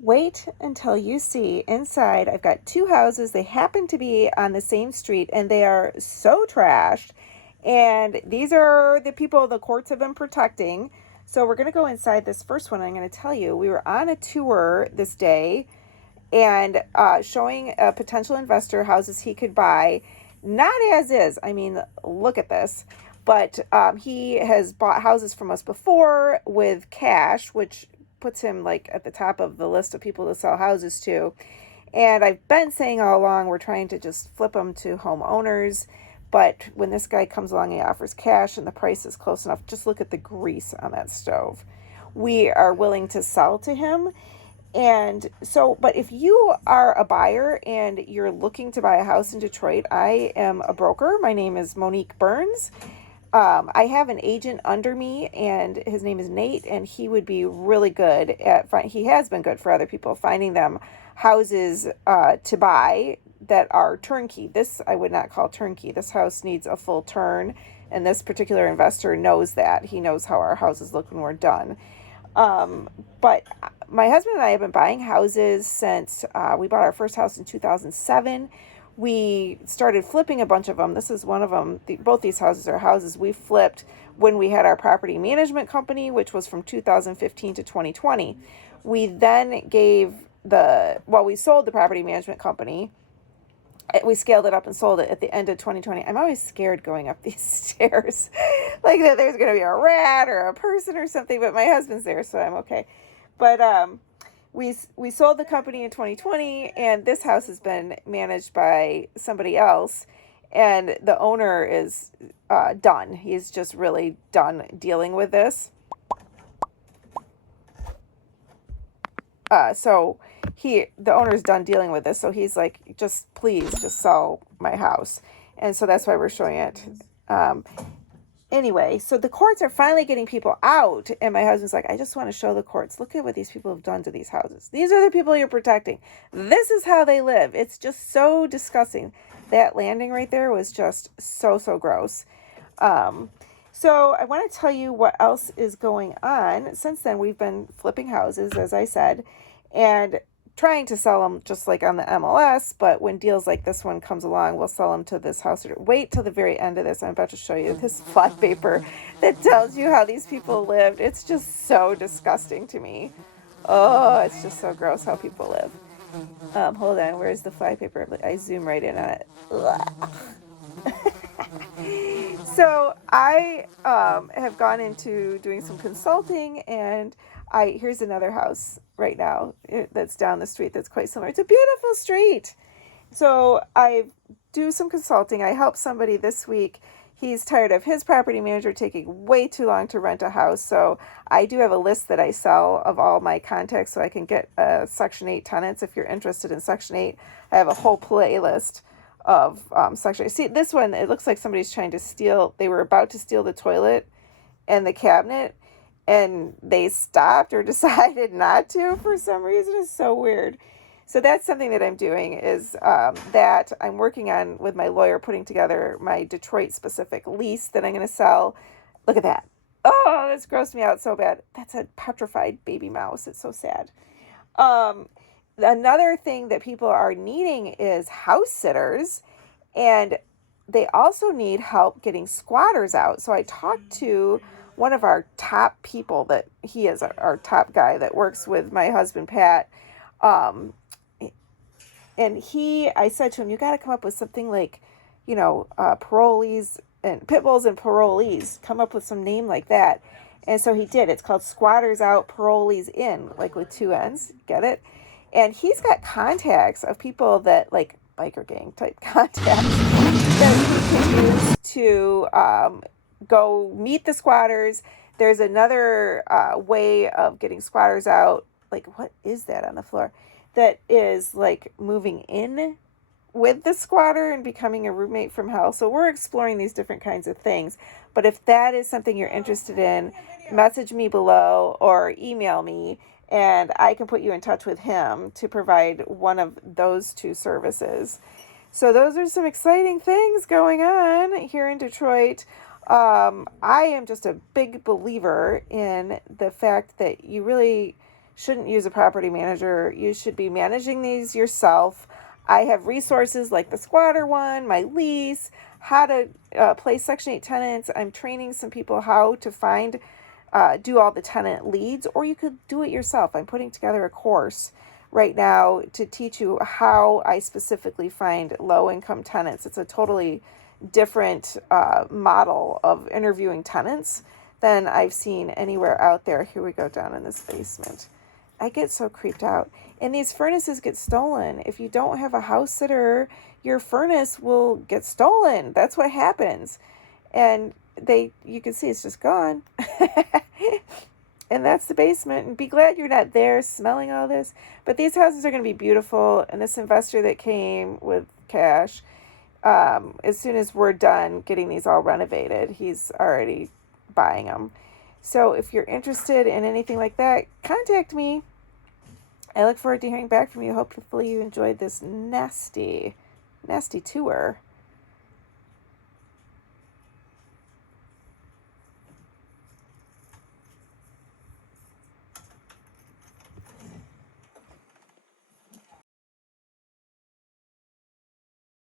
Wait until you see inside. I've got two houses. They happen to be on the same street and they are so trashed. And these are the people the courts have been protecting. So we're going to go inside this first one. I'm going to tell you, we were on a tour this day and showing a potential investor houses he could buy. Not as is. I mean, look at this. But he has bought houses from us before with cash, which puts him like at the top of the list of people to sell houses to. And I've been saying all along, we're trying to just flip them to homeowners. But when this guy comes along, he offers cash and the price is close enough. Just look at the grease on that stove. We are willing to sell to him. And so, but if you are a buyer and you're looking to buy a house in Detroit, I am a broker. My name is Monique Burns. I have an agent under me, and his name is Nate, and he would be really good at, he has been good for other people, finding them houses to buy that are turnkey. This I would not call turnkey. This house needs a full turn, and this particular investor knows that. He knows how our houses look when we're done. But my husband and I have been buying houses since we bought our first house in 2007. We started flipping a bunch of them. This is one of them. Both these houses are houses we flipped when we had our property management company, which was from 2015 to 2020. We then we sold the property management company. We scaled it up and sold it at the end of 2020. I'm always scared going up these stairs, like that there's going to be a rat or a person or something, but my husband's there, so I'm okay. But we sold the company in 2020, and this house has been managed by somebody else, and the owner is done. He's just really done dealing with this. So the owner's done dealing with this, so he's like, just please just sell my house. And so that's why we're showing it. Anyway, so the courts are finally getting people out, and my husband's like, I just want to show the courts, look at what these people have done to these houses. These are the people you're protecting. This is how they live. It's just so disgusting. That landing right there was just so gross. So I want to tell you what else is going on. Since then, we've been flipping houses, as I said, and trying to sell them just like on the MLS. But when deals like this one comes along, we'll sell them to this house. Wait till the very end of this. I'm about to show you this fly paper that tells you how these people lived. It's just so disgusting to me. Oh, it's just so gross how people live. Hold on. Where's the fly paper? I zoom right in on it. So I have gone into doing some consulting, and here's another house right now that's down the street that's quite similar. It's a beautiful street. So I do some consulting. I helped somebody this week. He's tired of his property manager taking way too long to rent a house. So I do have a list that I sell of all my contacts so I can get Section 8 tenants. If you're interested in Section 8, I have a whole playlist of Section 8. See, this one, it looks like somebody's trying to steal. They were about to steal the toilet and the cabinet, and they stopped or decided not to for some reason. It's so weird. So that's something that I'm doing is that I'm working on with my lawyer, putting together my Detroit specific lease that I'm going to sell. Look at that. Oh, that's grossed me out so bad. That's a petrified baby mouse. It's so sad. Another thing that people are needing is house sitters, and they also need help getting squatters out. So I talked to one of our top people that he is our top guy that works with my husband, Pat. And I said to him, you got to come up with something like, parolees and pit bulls and parolees, come up with some name like that. And so he did. It's called Squatters Out, Parolees In, like with two N's. Get it? And he's got contacts of people that, like, biker gang type contacts that he can use to go meet the squatters. There's another way of getting squatters out. Like, what is that on the floor? That is like moving in with the squatter and becoming a roommate from hell. So we're exploring these different kinds of things. But if that is something you're interested in, message me below or email me, and I can put you in touch with him to provide one of those two services. So those are some exciting things going on here in Detroit. I am just a big believer in the fact that you really shouldn't use a property manager. You should be managing these yourself. I have resources like the squatter one, my lease, how to place Section 8 tenants. I'm training some people how to find, do all the tenant leads, or you could do it yourself. I'm putting together a course right now to teach you how I specifically find low-income tenants. It's a totally different model of interviewing tenants than I've seen anywhere out there. Here we go down in this basement. I get so creeped out. And these furnaces get stolen. If you don't have a house sitter, your furnace will get stolen. That's what happens. And you can see it's just gone. And that's the basement. And be glad you're not there smelling all this. But these houses are going to be beautiful. And this investor that came with cash, as soon as we're done getting these all renovated, he's already buying them. So if you're interested in anything like that, contact me. I look forward to hearing back from you. Hopefully you enjoyed this nasty tour.